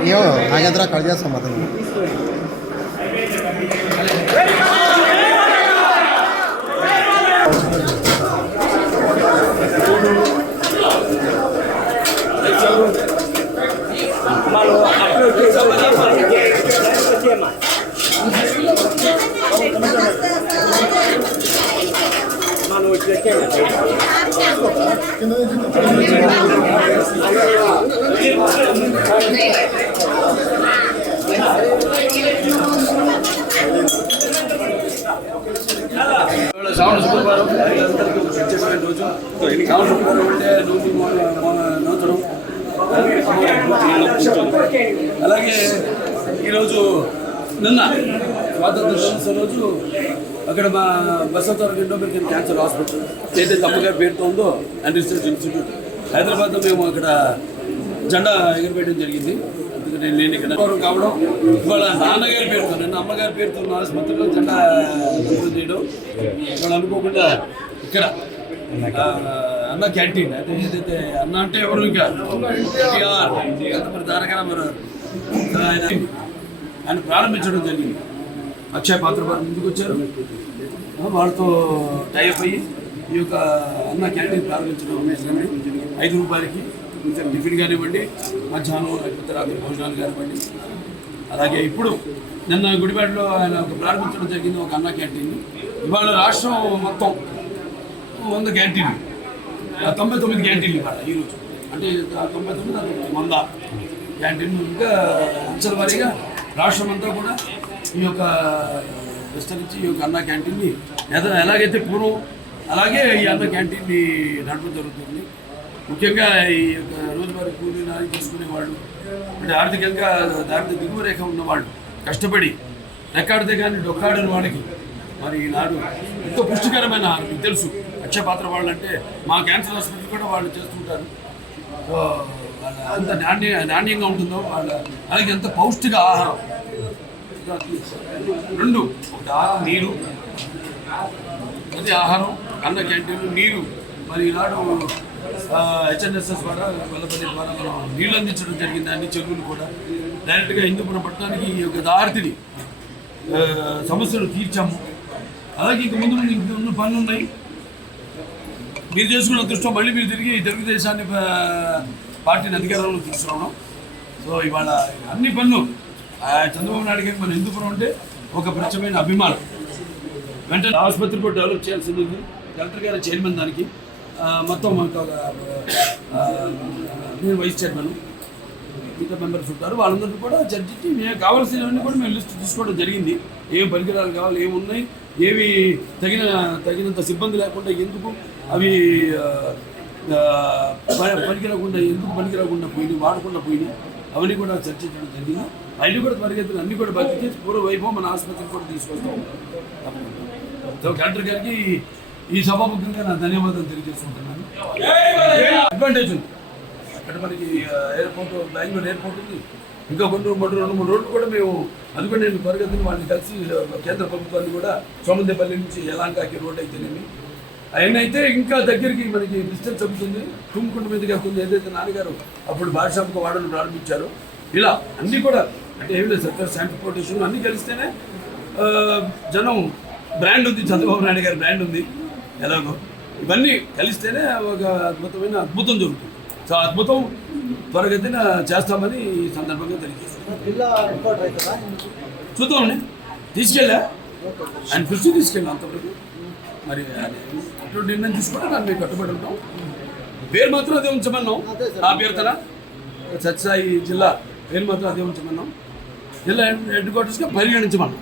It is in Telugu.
అయ్యో నాగేంద్ర కట్ చేస్తాం అతను శ్రావణ శుక్రవారం అందరికీ ప్రత్యేకమైన రోజు. శ్రావణ శుక్రవారం అంటే నూతనం. అలాగే ఈరోజు నిన్న స్వాతంత్ర దినోత్సవం రోజు అక్కడ మా బసవతారక ఇండోమెరికన్ క్యాన్సర్ హాస్పిటల్ ఏదైతే అమ్మగారి పేరుతో ఉందో అండ్ రీసెర్చ్ ఇన్స్టిట్యూట్ హైదరాబాద్లో మేము అక్కడ జెండా ఎగరవేయడం జరిగింది. అందుకని నేను ఇక్కడ కావడం ఇవాళ నాన్నగారి పేరుతో నిన్న అమ్మగారి పేరుతో ఉన్న ఆసుపత్రిలో జెండా చేయడం ఇవాళ అనుకోకుండా ఇక్కడ అన్న క్యాంటీన్ అయితే ఏదైతే అన్న అంటే ఎవరు ఇంకా మరి తారక రామారావు ఆయన ప్రారంభించడం జరిగింది. అక్షయ పాత్ర వారు ముందుకు వచ్చారు, వాళ్ళతో టైఅప్ అయ్యి ఈ యొక్క అన్న క్యాంటీన్ ప్రారంభించడం ఉమేష్గానే 5 రూపాయలకి టిఫిన్ కానివ్వండి, మధ్యాహ్నం లేకపోతే రాత్రి భోజనాలు కానివ్వండి. అలాగే ఇప్పుడు నిన్న గుడివాడలో ఆయన ప్రారంభించడం జరిగింది ఒక అన్న క్యాంటీన్. ఇవాళ రాష్ట్రం మొత్తం 100 క్యాంటీన్లు, 99 క్యాంటీన్లు ఇవాళ ఈరోజు అంటే 99 100 క్యాంటీన్లు. ఇంకా అంచెల వారీగా రాష్ట్రం అంతా కూడా ఈ యొక్క విస్తరించి ఈ యొక్క అన్న క్యాంటీన్ని ఎలాగైతే పూర్వం అలాగే ఈ అన్న క్యాంటీన్ని నడపడం జరుగుతుంది. ముఖ్యంగా ఈ యొక్క రోజువారీ కూలీ నాది తీసుకునేవాళ్ళు అంటే ఆర్థికంగా దారిద్ర్య దిగువ రేఖ ఉన్నవాళ్ళు కష్టపడి రెక్కాడితే కానీ డొక్కాడని వాళ్ళకి మరి ఈనాడు ఎంతో పుష్టికరమైన ఆహారం. మీకు తెలుసు అక్షయపాత్ర వాళ్ళు అంటే మా క్యాన్సర్ హాస్పిటల్ కూడా వాళ్ళు చేస్తుంటారు. అంత నాణ్యంగా ఉంటుందో వాళ్ళ అలాగే ఎంత పౌష్టిక ఆహారం. 2 ఆహారం నీరు, అది ఆహారం అన్న క్యాంటీన్ నీరు. మరి ఈనాడు హెచ్ఎన్ఎస్ఎస్ ద్వారా వల్లపల్లి ద్వారా మనం నీళ్ళు అందించడం జరిగింది. అన్ని చెరువులు కూడా డైరెక్ట్గా హిందూపురం పట్టణానికి ఈ యొక్క దారిని సమస్యలు తీర్చాము. అలాగే ఇంక ముందు ఉన్న పనులు ఉన్నాయి. మీరు చేసుకున్న అదృష్టం మళ్ళీ మీరు తిరిగి తెలుగుదేశాన్ని పార్టీని అధికారంలో తీసుకురావడం. సో ఇవాళ అన్ని పనులు చంద్రబాబు నాయుడు గారికి మన హిందూపురం అంటే ఒక ప్రత్యేకమైన అభిమానం. వెంటనే ఆసుపత్రి కూడా డెవలప్ చేయాల్సింది ఉంది. కలెక్టర్ గారు చైర్మన్ దానికి మొత్తం నేను వైస్ చైర్మన్, మిగతా మెంబర్స్ ఉంటారు. వాళ్ళందరికీ కూడా చర్చించి మేము కావాల్సినవన్నీ కూడా మేము లిస్ట్ తీసుకోవడం జరిగింది. ఏం పరికరాలు కావాలి, ఏమున్నాయి, ఏవి తగినంత సిబ్బంది లేకుండా ఎందుకు అవి పనికిరాకుండా పోయినాయి, వాడకుండా పోయినాయి, అవన్నీ కూడా చర్చించడం జరిగింది. అన్నీ కూడా త్వరగతిన అన్నీ కూడా భర్తీ చేసి పూర్వ వైభవం మన ఆసుపత్రికి కూడా తీసుకొస్తాం. కలెక్టర్ గారికి ఈ సభాముఖంగా నా ధన్యవాదాలు తెలియజేసుకుంటున్నాను. అడ్వాంటేజ్ ఉంది అక్కడ మనకి ఎయిర్పోర్ట్, బెంగళూరు ఎయిర్పోర్ట్ ఉంది. ఇంకా 2-3 రోడ్లు కూడా మేము అది కూడా నేను త్వరగతిని వాళ్ళని కలిసి కేంద్ర ప్రభుత్వాన్ని కూడా సోమందేపల్లి నుంచి యలాంకాకి రోడ్ అయితేనేమి అవన్నీ అయితే ఇంకా దగ్గరికి మనకి డిస్టెన్స్ అవుతుంది. తుమ్ముకుంట మీదకి అవుతుంది. ఏదైతే నాన్నగారు అప్పుడు భాషకు వాడడం ప్రారంభించారో ఇలా అన్నీ కూడా అంటే ఏమి లేదు, సర్కార్ ట్రాన్స్పోర్టేషన్ అన్నీ కలిస్తేనే జనం బ్రాండ్ ఉంది, చంద్రబాబు నాయుడు గారి బ్రాండ్ ఉంది. ఎలాగో ఇవన్నీ కలిస్తేనే ఒక అద్భుతం జరుగుతుంది. సో అద్భుతం త్వరగతిన చేస్తామని ఈ సందర్భంగా తెలియజేస్తాం. చూద్దామని తీసుకెళ్ళా ఆయన దృష్టి తీసుకెళ్ళాం. అంతవరకు మరి అటువంటి నిర్ణయం తీసుకుంటే దాన్ని మేము కట్టుబడి ఉంటాం. పేరు మాత్రం అదే ఉంచమన్నాం. ఆ పేరుతన సత్యసాయి జిల్లా పేరు మాత్రం అదే ఉంచమన్నాం. జిల్లా హెడ్ క్వార్టర్స్గా పరిగణించమన్నాం.